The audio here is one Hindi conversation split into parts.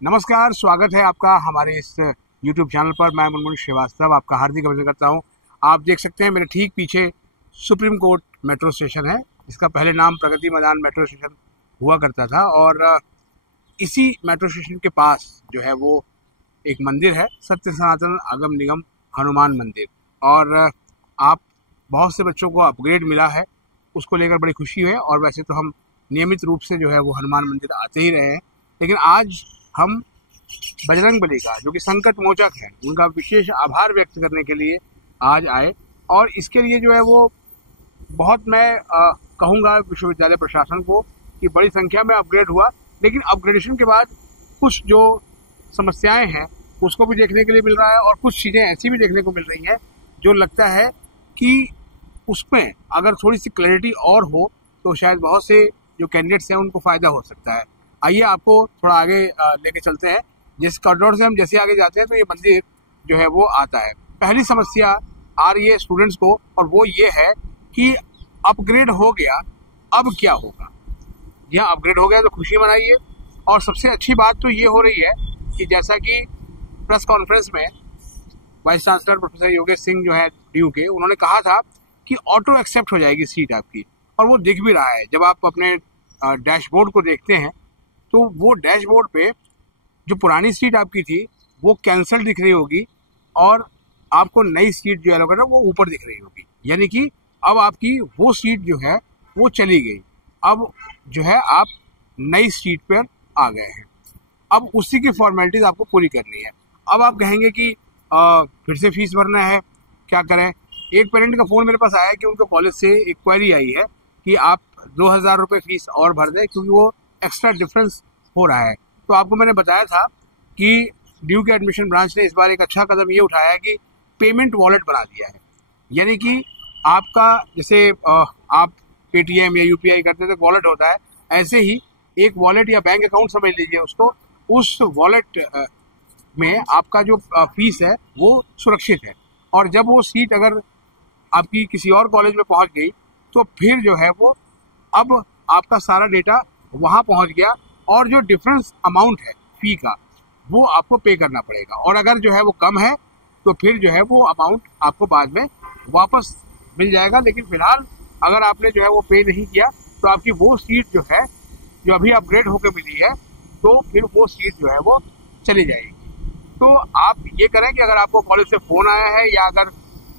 नमस्कार, स्वागत है आपका हमारे इस YouTube चैनल पर। मैं मुनमुन श्रीवास्तव आपका हार्दिक अभिनंदन करता हूं। आप देख सकते हैं मेरे ठीक पीछे सुप्रीम कोर्ट मेट्रो स्टेशन है। इसका पहले नाम प्रगति मैदान मेट्रो स्टेशन हुआ करता था और इसी मेट्रो स्टेशन के पास जो है वो एक मंदिर है, सत्य सनातन आगम निगम हनुमान मंदिर। और आप बहुत से बच्चों को अपग्रेड मिला है, उसको लेकर बड़ी खुशी है। और वैसे तो हम नियमित रूप से जो है वो हनुमान मंदिर आते ही रहे हैं, लेकिन आज हम बजरंगबली का, जो कि संकट मोचक है, उनका विशेष आभार व्यक्त करने के लिए आज आए। और इसके लिए जो है वो बहुत मैं कहूँगा विश्वविद्यालय प्रशासन को कि बड़ी संख्या में अपग्रेड हुआ, लेकिन अपग्रेडेशन के बाद कुछ जो समस्याएं हैं उसको भी देखने के लिए मिल रहा है और कुछ चीज़ें ऐसी भी देखने को मिल रही हैं जो लगता है कि उसमें अगर थोड़ी सी क्लैरिटी और हो तो शायद बहुत से जो कैंडिडेट्स हैं उनको फ़ायदा हो सकता है। आइए आपको थोड़ा आगे लेके चलते हैं। जिस कॉरिडोर से हम जैसे आगे जाते हैं तो ये मंदिर जो है वो आता है। पहली समस्या आ रही है स्टूडेंट्स को, और वो ये है कि अपग्रेड हो गया, अब क्या होगा। यह अपग्रेड हो गया तो खुशी मनाइए। और सबसे अच्छी बात तो ये हो रही है कि जैसा कि प्रेस कॉन्फ्रेंस में vice chancellor professor Yogesh Singh जो है ड्यू के, उन्होंने कहा था कि ऑटो एक्सेप्ट हो जाएगी सीट आपकी, और वो दिख भी रहा है। जब आप अपने डैशबोर्ड को देखते हैं तो वो डैशबोर्ड पे जो पुरानी सीट आपकी थी वो कैंसल दिख रही होगी और आपको नई सीट जो एलोकेट है वो ऊपर दिख रही होगी। यानी कि अब आपकी वो सीट जो है वो चली गई, अब जो है आप नई सीट पर आ गए हैं। अब उसी की फॉर्मेलिटीज आपको पूरी करनी है। अब आप कहेंगे कि फिर से फीस भरना है, क्या करें। एक पेरेंट का फ़ोन मेरे पास आया कि उनके कॉलेज से एक क्वेरी आई है कि आप 2,000 रुपये फीस और भर दें क्योंकि वो एक्स्ट्रा डिफरेंस हो रहा है। तो आपको मैंने बताया था कि ड्यू के एडमिशन ब्रांच ने इस बार एक अच्छा कदम ये उठाया है कि पेमेंट वॉलेट बना दिया है। यानी कि आपका जैसे आप पेटीएम या यूपीआई करते हैं तो वॉलेट होता है, ऐसे ही एक वॉलेट या बैंक अकाउंट समझ लीजिए उसको। उस वॉलेट में आपका जो फीस है वो सुरक्षित है, और जब वो सीट अगर आपकी किसी और कॉलेज में पहुंच गई तो फिर जो है वो अब आपका सारा डेटा वहां पहुंच गया, और जो डिफरेंस अमाउंट है फी का वो आपको पे करना पड़ेगा। और अगर जो है वो कम है तो फिर जो है वो अमाउंट आपको बाद में वापस मिल जाएगा। लेकिन फिलहाल अगर आपने जो है वो पे नहीं किया तो आपकी वो सीट जो है जो अभी अपग्रेड होकर मिली है तो फिर वो सीट जो है वो चली जाएगी। तो आप ये करें कि अगर आपको कॉलेज से फ़ोन आया है या अगर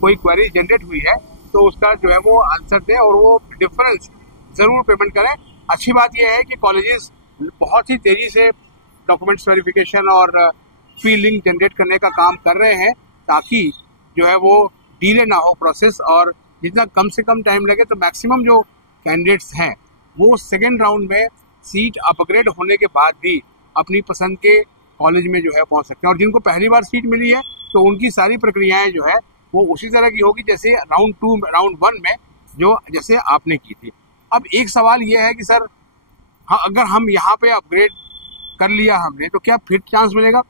कोई क्वेरी जनरेट हुई है तो उसका जो है वो आंसर दें और वो डिफरेंस ज़रूर पेमेंट करें। अच्छी बात यह है कि कॉलेजेस बहुत ही तेज़ी से डॉक्यूमेंट्स वेरिफिकेशन और फी लिंक जनरेट करने का काम कर रहे हैं ताकि जो है वो डिले ना हो प्रोसेस, और जितना कम से कम टाइम लगे। तो मैक्सिमम जो कैंडिडेट्स हैं वो सेकेंड राउंड में सीट अपग्रेड होने के बाद भी अपनी पसंद के कॉलेज में जो है पहुंच सकते हैं। और जिनको पहली बार सीट मिली है तो उनकी सारी प्रक्रियाएं जो है वो उसी तरह की होगी जैसे राउंड 1 में जो जैसे आपने की थी। अब एक सवाल ये है कि सर हाँ, अगर हम यहाँ पे अपग्रेड कर लिया हमने तो क्या फिर चांस मिलेगा।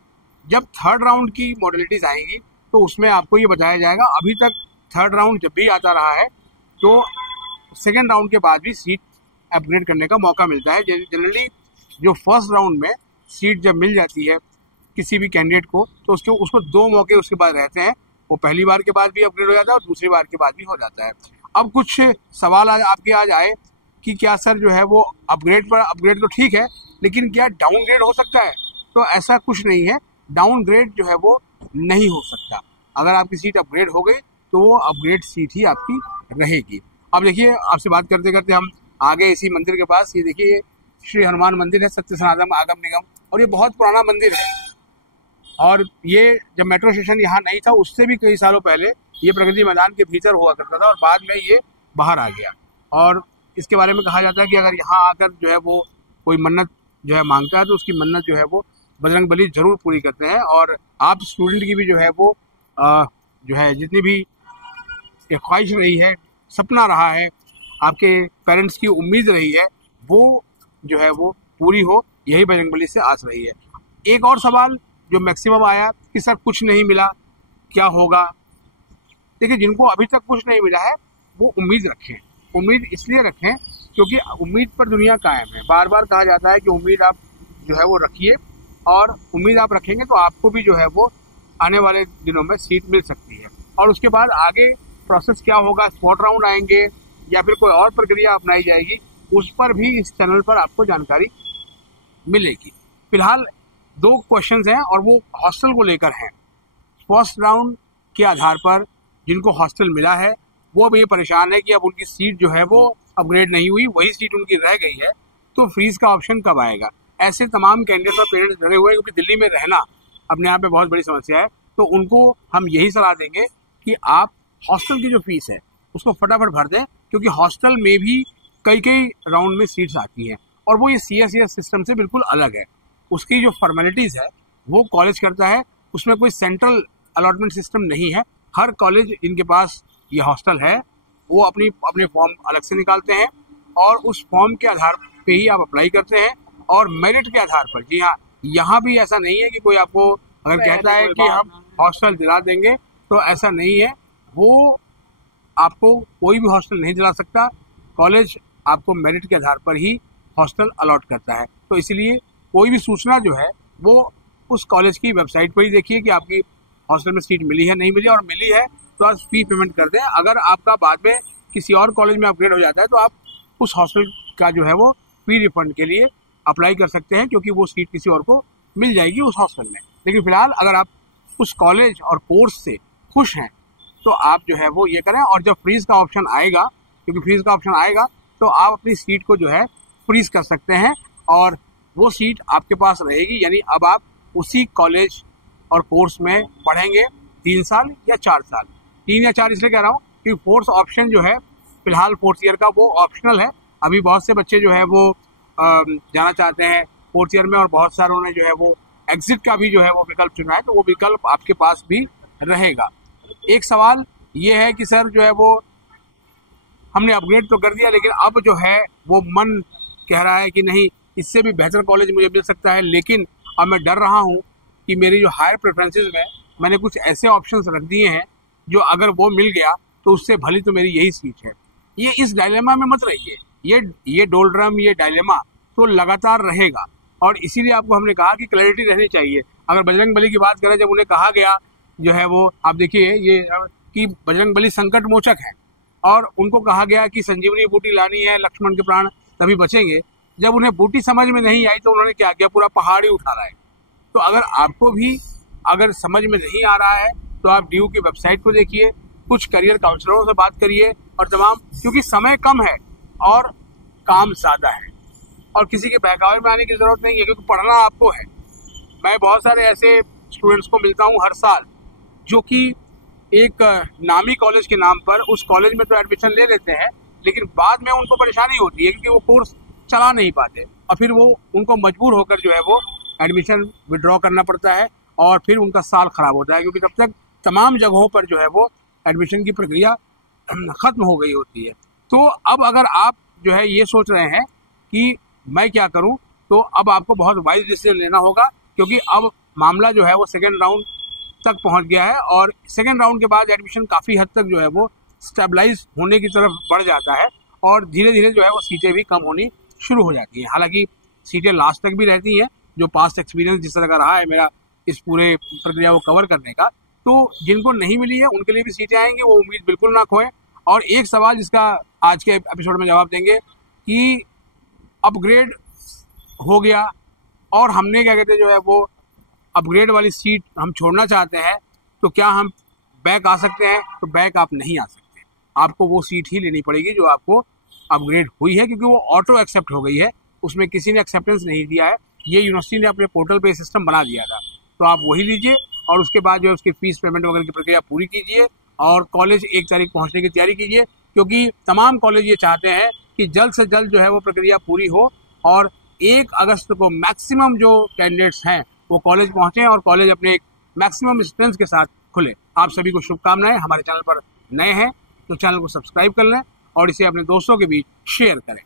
जब थर्ड राउंड की मॉडलिटीज आएंगी तो उसमें आपको ये बताया जाएगा। अभी तक थर्ड राउंड जब भी आता रहा है तो सेकेंड राउंड के बाद भी सीट अपग्रेड करने का मौका मिलता है। जनरली जो फर्स्ट राउंड में सीट जब मिल जाती है किसी भी कैंडिडेट को तो उसको 2 मौके उसके बाद रहते हैं। वो पहली बार के बाद भी अपग्रेड हो जाता है और दूसरी बार के बाद भी हो जाता है। अब कुछ सवाल आपके आज आए कि क्या सर जो है वो अपग्रेड तो ठीक है, लेकिन क्या डाउनग्रेड हो सकता है। तो ऐसा कुछ नहीं है, डाउनग्रेड जो है वो नहीं हो सकता। अगर आपकी सीट अपग्रेड हो गई तो वो अपग्रेड सीट ही आपकी रहेगी। अब देखिए, आपसे बात करते करते हम आगे इसी मंदिर के पास, ये देखिए श्री हनुमान मंदिर है, सत्य सनातन आगम निगम, और ये बहुत पुराना मंदिर है। और ये जब मेट्रो स्टेशन यहाँ नहीं था उससे भी कई सालों पहले ये प्रगति मैदान के भीतर हुआ करता था और बाद में ये बाहर आ गया। और इसके बारे में कहा जाता है कि अगर यहाँ आकर जो है वो कोई मन्नत जो है मांगता है तो उसकी मन्नत जो है वो बजरंगबली जरूर पूरी करते हैं। और आप स्टूडेंट की भी जो है वो जो है जितनी भी ख्वाहिश रही है, सपना रहा है, आपके पेरेंट्स की उम्मीद रही है, वो जो है वो पूरी हो, यही बजरंगबली से आस रही है। एक और सवाल जो मैक्सिमम आया कि सर कुछ नहीं मिला क्या होगा। देखिए, जिनको अभी तक कुछ नहीं मिला है वो उम्मीद रखें। उम्मीद इसलिए रखें क्योंकि उम्मीद पर दुनिया कायम है। बार बार कहा जाता है कि उम्मीद आप जो है वो रखिए और उम्मीद आप रखेंगे तो आपको भी जो है वो आने वाले दिनों में सीट मिल सकती है। और उसके बाद आगे प्रोसेस क्या होगा, स्पॉट राउंड आएंगे या फिर कोई और प्रक्रिया अपनाई जाएगी, उस पर भी इस चैनल पर आपको जानकारी मिलेगी। फिलहाल 2 क्वेश्चंस हैं और वो हॉस्टल को लेकर हैं। फर्स्ट राउंड के आधार पर जिनको हॉस्टल मिला है वो अब ये परेशान है कि अब उनकी सीट जो है वो अपग्रेड नहीं हुई, वही सीट उनकी रह गई है, तो फ्रीज का ऑप्शन कब आएगा। ऐसे तमाम कैंडिडेट्स और पेरेंट्स डरे हुए हैं क्योंकि दिल्ली में रहना अपने आप में बहुत बड़ी समस्या है। तो उनको हम यही सलाह देंगे कि आप हॉस्टल की जो फीस है उसको फटाफट भर दें, क्योंकि हॉस्टल में भी कई राउंड में सीट्स आती हैं और वो ये CSES सिस्टम से बिल्कुल अलग है। उसकी जो फॉर्मेलिटीज़ है वो कॉलेज करता है, उसमें कोई सेंट्रल अलॉटमेंट सिस्टम नहीं है। हर कॉलेज इनके पास ये हॉस्टल है, वो अपने फॉर्म अलग से निकालते हैं और उस फॉर्म के आधार पे ही आप अप्लाई करते हैं और मेरिट के आधार पर। जी हाँ, यहाँ भी ऐसा नहीं है कि कोई आपको अगर कहता है कि हम हॉस्टल दिला देंगे, तो ऐसा नहीं है। वो आपको कोई भी हॉस्टल नहीं दिला सकता, कॉलेज आपको मेरिट के आधार पर ही हॉस्टल अलॉट करता है। तो इसलिए कोई भी सूचना जो है वो उस कॉलेज की वेबसाइट पर ही देखिए कि आपकी हॉस्टल में सीट मिली है, नहीं मिली, और मिली है तो आप फी पेमेंट कर दें। अगर आपका बाद में किसी और कॉलेज में अपग्रेड हो जाता है तो आप उस हॉस्टल का जो है वो फी रिफंड के लिए अप्लाई कर सकते हैं, क्योंकि वो सीट किसी और को मिल जाएगी उस हॉस्टल में। लेकिन फिलहाल अगर आप उस कॉलेज और कोर्स से खुश हैं तो आप जो है वो ये करें। और जब फ्रीज का ऑप्शन आएगा, क्योंकि फ्रीज का ऑप्शन आएगा तो आप अपनी सीट को जो है फ्रीज कर सकते हैं और वो सीट आपके पास रहेगी। यानी अब आप उसी कॉलेज और कोर्स में पढ़ेंगे 3 साल या 4 साल। 3 या 4 इसलिए कह रहा हूँ कि फोर्थ ऑप्शन जो है फिलहाल 4th ईयर का वो ऑप्शनल है। अभी बहुत से बच्चे जो है वो जाना चाहते हैं 4th ईयर में और बहुत सारों ने जो है वो एग्जिट का भी जो है वो विकल्प चुना है, तो वो विकल्प आपके पास भी रहेगा। एक सवाल ये है कि सर जो है वो हमने अपग्रेड तो कर दिया, लेकिन अब जो है वो मन कह रहा है कि नहीं, इससे भी बेहतर कॉलेज मुझे मिल सकता है, लेकिन अब मैं डर रहा हूँ कि मेरी जो हायर प्रेफरेंसेस में मैंने कुछ ऐसे ऑप्शंस रख दिए हैं जो अगर वो मिल गया तो उससे भली तो मेरी यही सीट है। ये इस डायलेमा में मत रहिए, ये डोलड्रम, ये डायलेमा तो लगातार रहेगा और इसीलिए आपको हमने कहा कि क्लैरिटी रहनी चाहिए। अगर बजरंगबली की बात करें, जब उन्हें कहा गया जो है वो आप देखिए ये कि बजरंगबली संकट मोचक है और उनको कहा गया कि संजीवनी बूटी लानी है, लक्ष्मण के प्राण तभी बचेंगे। जब उन्हें बूटी समझ में नहीं आई तो उन्होंने क्या किया, पूरा पहाड़ ही उठा रहा है। तो अगर आपको भी अगर समझ में नहीं आ रहा है तो आप DU की वेबसाइट को देखिए, कुछ करियर काउंसलरों से बात करिए और तमाम, क्योंकि समय कम है और काम ज़्यादा है और किसी के बहकावे में आने की ज़रूरत नहीं है, क्योंकि पढ़ना आपको है। मैं बहुत सारे ऐसे स्टूडेंट्स को मिलता हूँ हर साल जो कि एक नामी कॉलेज के नाम पर उस कॉलेज में तो एडमिशन ले लेते हैं, लेकिन बाद में उनको परेशानी होती है क्योंकि वो कोर्स चला नहीं पाते और फिर वो उनको मजबूर होकर जो है वो एडमिशन विड्रॉ करना पड़ता है और फिर उनका साल खराब होता है, क्योंकि तब तक तमाम जगहों पर जो है वो एडमिशन की प्रक्रिया ख़त्म हो गई होती है। तो अब अगर आप जो है ये सोच रहे हैं कि मैं क्या करूं, तो अब आपको बहुत वाइज डिसीजन लेना होगा, क्योंकि अब मामला जो है वो सेकेंड राउंड तक पहुंच गया है और सेकेंड राउंड के बाद एडमिशन काफ़ी हद तक जो है वो स्टेबलाइज होने की तरफ बढ़ जाता है और धीरे धीरे जो है वो सीटें भी कम होनी शुरू हो जाती हैं। हालांकि सीटें लास्ट तक भी रहती हैं, जो पास्ट एक्सपीरियंस जिस तरह का रहा है मेरा इस पूरे प्रक्रिया को कवर करने का, तो जिनको नहीं मिली है उनके लिए भी सीटें आएंगी, वो उम्मीद बिल्कुल ना खोएं। और एक सवाल जिसका आज के एपिसोड में जवाब देंगे कि अपग्रेड हो गया और हमने क्या कहते हैं जो है वो अपग्रेड वाली सीट हम छोड़ना चाहते हैं, तो क्या हम बैक आ सकते हैं? तो बैक आप नहीं आ सकते, आपको वो सीट ही लेनी पड़ेगी जो आपको अपग्रेड हुई है, क्योंकि वो ऑटो एक्सेप्ट हो गई है, उसमें किसी ने एक्सेप्टेंस नहीं दिया है, ये यूनिवर्सिटी ने अपने पोर्टल पे सिस्टम बना दिया था। तो आप वही लीजिए और उसके बाद जो है उसकी फीस पेमेंट वगैरह की प्रक्रिया पूरी कीजिए और कॉलेज 1 तारीख पहुंचने की तैयारी कीजिए, क्योंकि तमाम कॉलेज ये चाहते हैं कि जल्द से जल्द जो है वो प्रक्रिया पूरी हो और 1 अगस्त को मैक्सिमम जो कैंडिडेट्स हैं वो कॉलेज पहुंचे और कॉलेज अपने एक मैक्सिमम स्ट्रेंथ के साथ खुले। आप सभी को शुभकामनाएं। हमारे चैनल पर नए हैं तो चैनल को सब्सक्राइब कर लें और इसे अपने दोस्तों के बीच शेयर करें।